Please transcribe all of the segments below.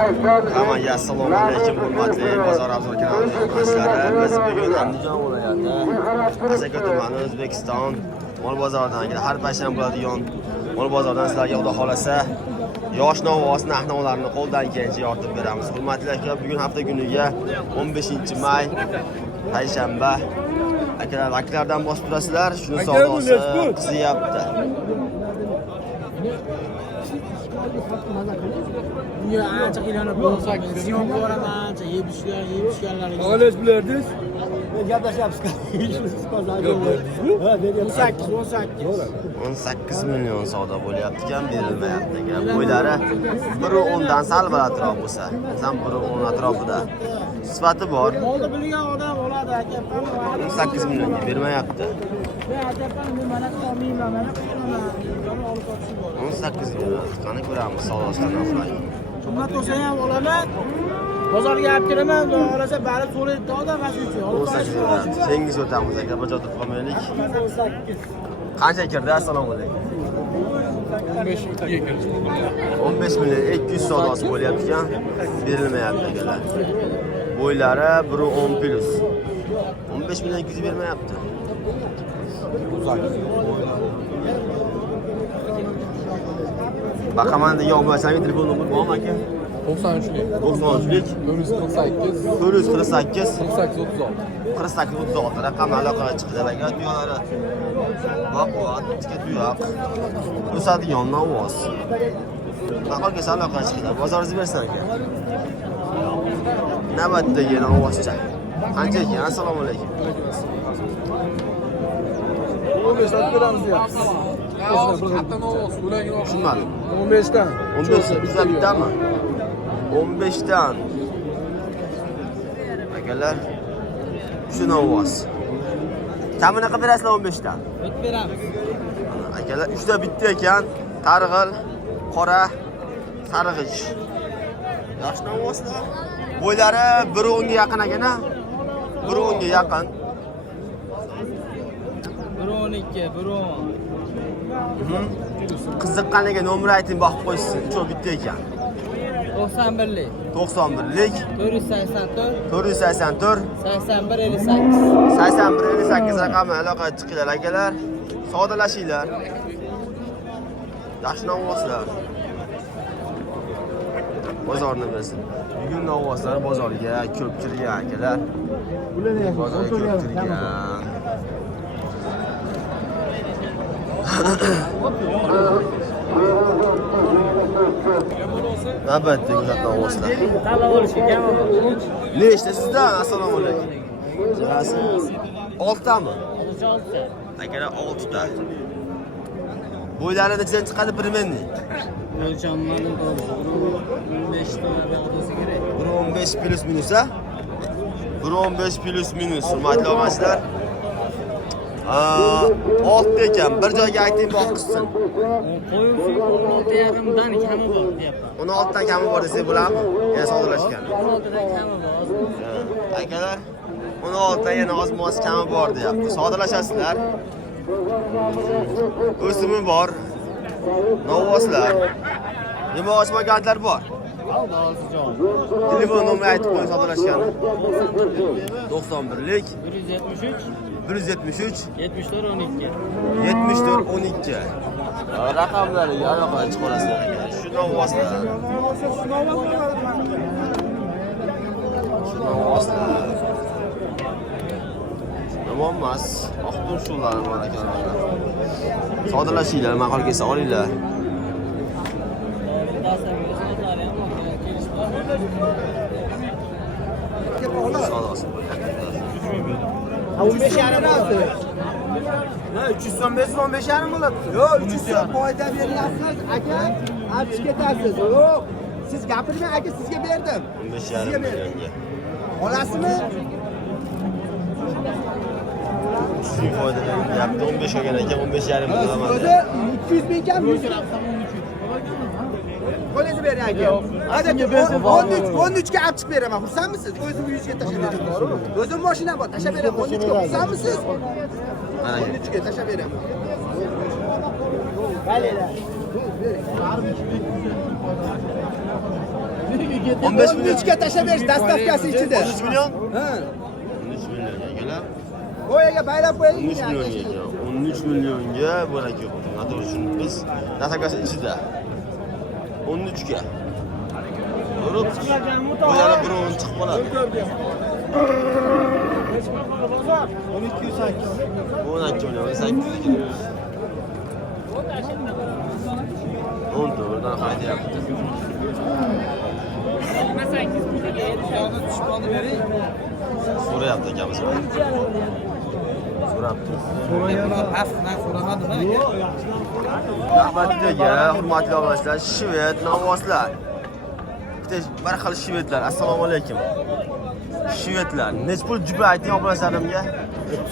Hammaga assalomu alaykum, hurmatli Bozor Obzor kanali muxlislari. Biz bugun Andijon viloyati Asaka tumani O'zbekiston mol bozoridan har payshanba bo'ladigan mol bozoridan sizlarga Xudo xolasa yosh novvos narx-navolarni qo'ldan kelgancha yoritib beramiz. Hurmatli aka, bugun hafta kuniga 15-may payshanba. Akalar, aklardan bosib turasizlar. Shuni savdosi qiziyapti. Ya ancha qilinib bo'lsak, ziyon ko'raman, ancha yeb-ichganlar. Olis bilardingiz? Men gaplashyapsiz. 18 million savdo bo'lyapti ekan, berilmayapti ekan. Bo'ylari 1.10 dan sal balandroq bo'lsa, ham 1.10 atrofida. Sifati bor. Molni bilgan odam oladi, aka. 18 millionga bermayapti. Men aytayapman, men mana olmayman, mana qilaman. Olib qo'yishim bor. 18 million. Qani ko'ramiz savdosidan afray. Qimmat bo'lsa ham olaman. Bozorga olib kiraman, olasa bari so'raydi odam mana shu uchun. 18 million. Sengiz o'tamiz aka, bajotirib qolmaylik. 18. Qancha kirdi? Assalomu alaykum. 15 million 200 savdosi bo'lyapti ekan, berilmayapti akalar. Bo'ylari 1.10 plus. 15 million 200 bermayapti. Baqaman degan olmasangiz telefon nomeri bormi aka? 93lik 93lik 448 448 4836 4836 raqamli aloqaga chiqdi aka. Tuyolari baquvvat, ichki tuyoq. O'sadigan novvos. Aqalga aloqaga chiqdi. Bozoringizni bersin aka. Navbatdagi novvoscha. Qancha ekan? Assalomu alaykum. 15 dan beramiz deyapsiz. Hatta novos ularga Tushunmadim. 15 dan. 15 bizda bittami? 15 dan. Akalar, shu novvos. Kamini qilib berasizlar 15 dan. Bit beramiz. Akalar, uchta bitta ekan. Targ'il, qora, sarg'ich. Yosh novvoslar. Bo'ylari 1.10 ga yaqin ekan-a? 1.10 ga yaqin. 1.12, 1.10. Qiziqqaniga nomer ayting, boqib qo'ysin. Uch bitta ekan. 91lik. 91lik 484 484 8158. 8158 raqamli aloqaga chiqinglar akalar. Savdolashinglar. Yaxshi novvoslar. Bozorni bilsin. Bugun novvoslar bozorga ko'p kirgan akalar. Bozorga ko'p kirgan. Navbatdagi uzatma novvoslar. Tanlab olishga kam bor. Nechta sizdan? Assalomu alaykum. Jig'asiz. 6 tami? 6. Akalar 6 ta. Bo'ylari nechadan chiqadi birmenni? O'lchanmadim to'g'ri. 15 ta yog'disi kerak. 1.15 plus minus a? 1.15 plus minus. Hurmatli omachilar. 6 ekan. Bir joyga ayting boqishsin. Qo'yim 16.5 dan kami bor deyapman. 16 dan kami bor desa bo'ladimi? Yana savdolashgan. 16 dan kami bor. Akalar 16 dan yana oz-moz kami bor deyapti. Savdolashasizlar. O'simi bor. Novvoslar. Nima ochmaganlar bor? Telefon nomeri aytib qo'ying savdolashgani. 91lik 173 74 12. 74 12. Raqamlariga aloqaga chiqarasizlar aka. Shu novvoslar. Shu novvoslar. Yomon emas. Oqtur suvlar bor akalar. Savdolashinglar, ma'qul kelsa olinglar. Savdosi bo'lyapti. 15 yarim bo'ladi. Ha, 315 15 yarim bo'ladi. Yo'q, 300 so'm foyda beryapsiz, aka. Olib ketasiz. Yo'q, siz gapirmang, aka, sizga berdim. 15,5 millionga. Olasizmi? Sizning foyda beryapti. 15 olgan ekan, 15,5 million olaman. O'zi 200 ming kam 100. Qo'lingizni bering aka. Hadi 13 ga olib chiqib beraman. Xursandmisiz? O'zim 100 ga tashab beraman. O'zim mashinam bor, tashab beraman. 13 ga xursandmisiz? 13 ga tashab beraman. Valida. 15 milyon. 13 ga tashlab berish dastavkasi ichida. 13 milyon? Ha. 13 milyon akalar. Boyaga baylab qo'ying. 13 millionga ekan. 13 millionga bo'lak yo'qdi. Noto'g'ri tushunib biz. Dastavkasi ichida. 13 ga. Urib, bo'yari bir o'rin chiqib qoladi. 12 million 800 ga. 14 dan haydayapti. So'rayapti akamiz. So'rabdi. Navbatdagi hurmatli obunachilar, shved novvoslar. Bitta bir xil shvedlar. Assalomu alaykum. Shvedlar. Nech pul jupi ayting obunachalarimga?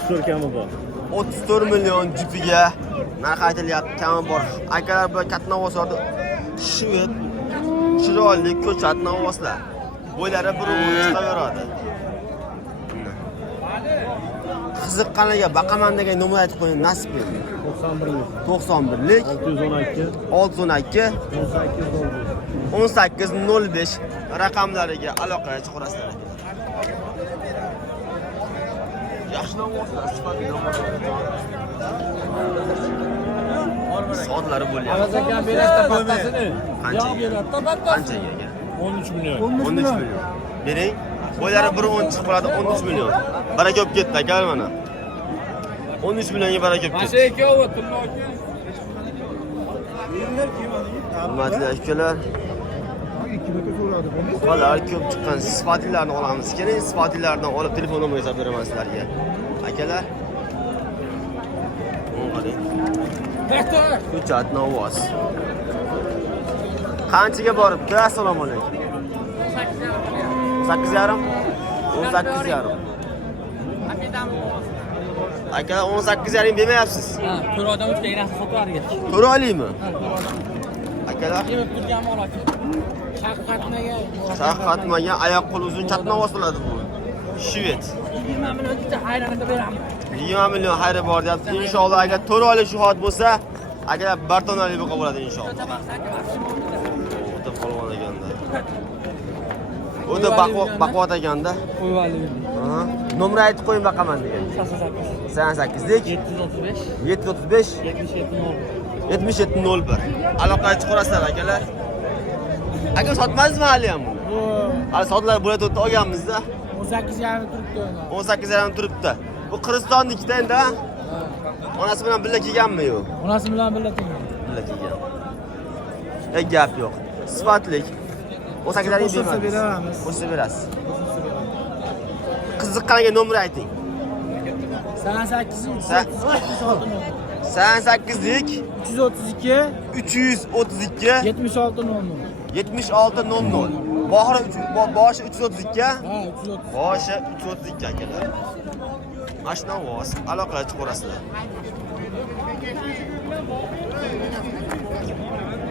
34 kami bor. 34 million jupiga narx aytilyapti, kami bor. Akalar bu katta novvoslarda shved chiroyli ko'chat novvoslar. Bo'ylari bir o'rin chiqaveradi. Qiziqqaniga baqaman degan nomer aytib qo'ying, nasib eting. 91lik 612 1805 raqamlariga aloqaga chiqarasizlar. Yaxshi novvoslar, sifatli novvoslar. Soatlari bo'lyapti. Avaz akam berashda pastasini. Qanchaga ekan? 13 million. 13 million. Bering. Bo'ylari bir 10 chiqib qoladi, 13 million. Baraka olib ketdi akalar mana. 13 millionga baraka olib ketdi. Hurmatli akalar. Buqalar ko'p chiqqan sifatlilarni olamiz. Keling, sifatlilardan olib telefon nomeringizni yozib beraman sizlarga. Akalar. Qarang. Ko'chat novvos. Qanchaga boribdi? Assalomu alaykum. 8,5. 18,5. Aka 18,5 bermayapsiz. Ha, to'raydan o'tgan narsa sotib To'ra olaymi? Akalar. Yemib turganmi olaki? Shaqatmagan oyoq qo'l uzun katta novvos bo'ladi bu. Shved. 20 million bitta hayronga beramiz. 20 million xayri bor deyapti. Inshaalloh agar to'ra olish shuhod bo'lsa, agar bartonali bo'lib bo'ladi inshaalloh. O'ta polvon ekanda. O'ta baquvvat ekanda. Qo'yvali. Ha. Nomer aytib qo'ying baqaman degan. 88lik 735 7701. Aloqaga chiqarasizlar akalar. Aka sotmaysizmi hali ham buni? Hali sotlar bo'ladi o'tda olganmiz-da. 18,5 turibdi. 18,5 turibdi. Bu Qirg'izistonnikida endi. Onasi bilan birga kelganmi yo'q? Onasi bilan birga kelgan. Birga kelgan. Gap yo'q. Sifatlik. 18,5 Qo'shsa beramiz. Qo'shsa berasiz. Qiziqqaniga nomer ayting. 88lik 332 7600. 7600. Boshi 332. Ha, 330. Boshi 332 akalar. Mashinavoz aloqaga chiqarasizlar.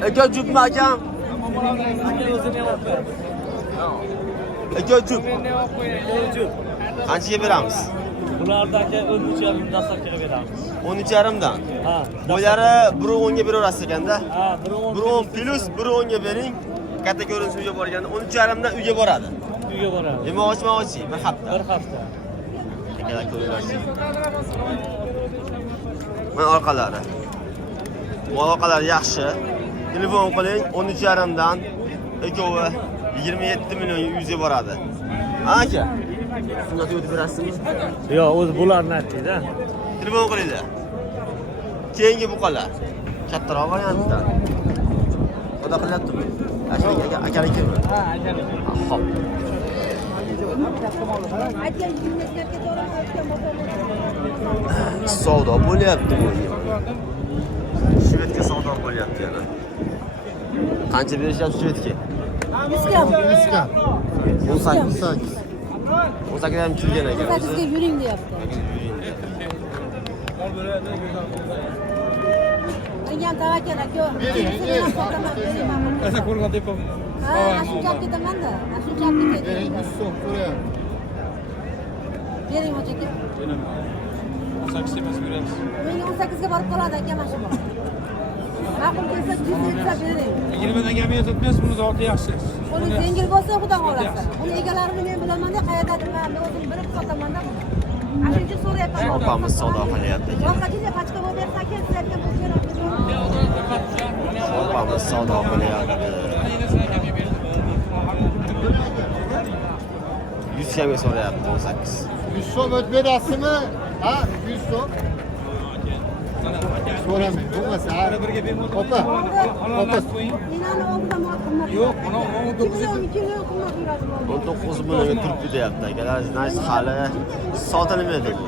Aka jupmi akam? Aka jup. Qanchaga beramiz? Bulardagi 13,5 dastavkaga beramiz. 13,5 dan. Ha. Bo'ylari 1.10 ga beraverasiz ekanda. Ha, 1.10 1.10 plus 1.10 ga bering. Katta ko'rinish uyga borganda 13,5 dan uyga boradi. uyga boramiz. Yemoqchi bir hafta. Bir hafta. Akalar ko'ringlar. Mana orqalari. Aloqalar yaxshi. Telefon qiling 13,5 dan ekovi 27 million 100 ga boradi. Ha aka. Shunga o'tib berasizmi? Yo'q, o'zi bularni aytdi-da. Telefon qilinglar. Keyingi buqalar. Kattaroq variantda. Xudo qilyaptimi? Akanikimi? Ha, ajalli. Xo'p. Savdo bo'lyapti bu. Shvedga savdo bo'lyapti yana. Qancha berishyapti Shvedga? 18. 18 ham chilgan ekan. 8 ga yuring deyapti. Menga tavakkal aka. Asa ko'rgan deb. Ha, shunchalik ketaman-da. Shunchalik ketaylik. Bering ochaka. 18 emas beramiz. Menga 18 ga borib qoladi aka mana shu. Ma'qul kelsa 100 bering. 20 dan kam yetmaysiz, buni zoti yaxshi. Uni yengil bo'lsa xudo xolasa. Uni egalarini men bilaman-da, qayerdadir men o'zim bilib sotaman-da. Ashuncha so'rayapman. Opamiz savdo qilyapti ekan. Boshqacha pachka bo'lib bersa kerak, sizlarga bu kerak. Opamiz savdo qilyapti. 100 so'mga so'rayapti 18. 100 so'm o'tib berasizmi? Ha, 100 so'm. So'ramang, bo'lmasa. Opa, opa. Menani oldida qimmat. Yo'q, mana 2 million qimmat yuradi. 19 millionga turibdi deyapti akalar. Nice hali sotilmaydi bu.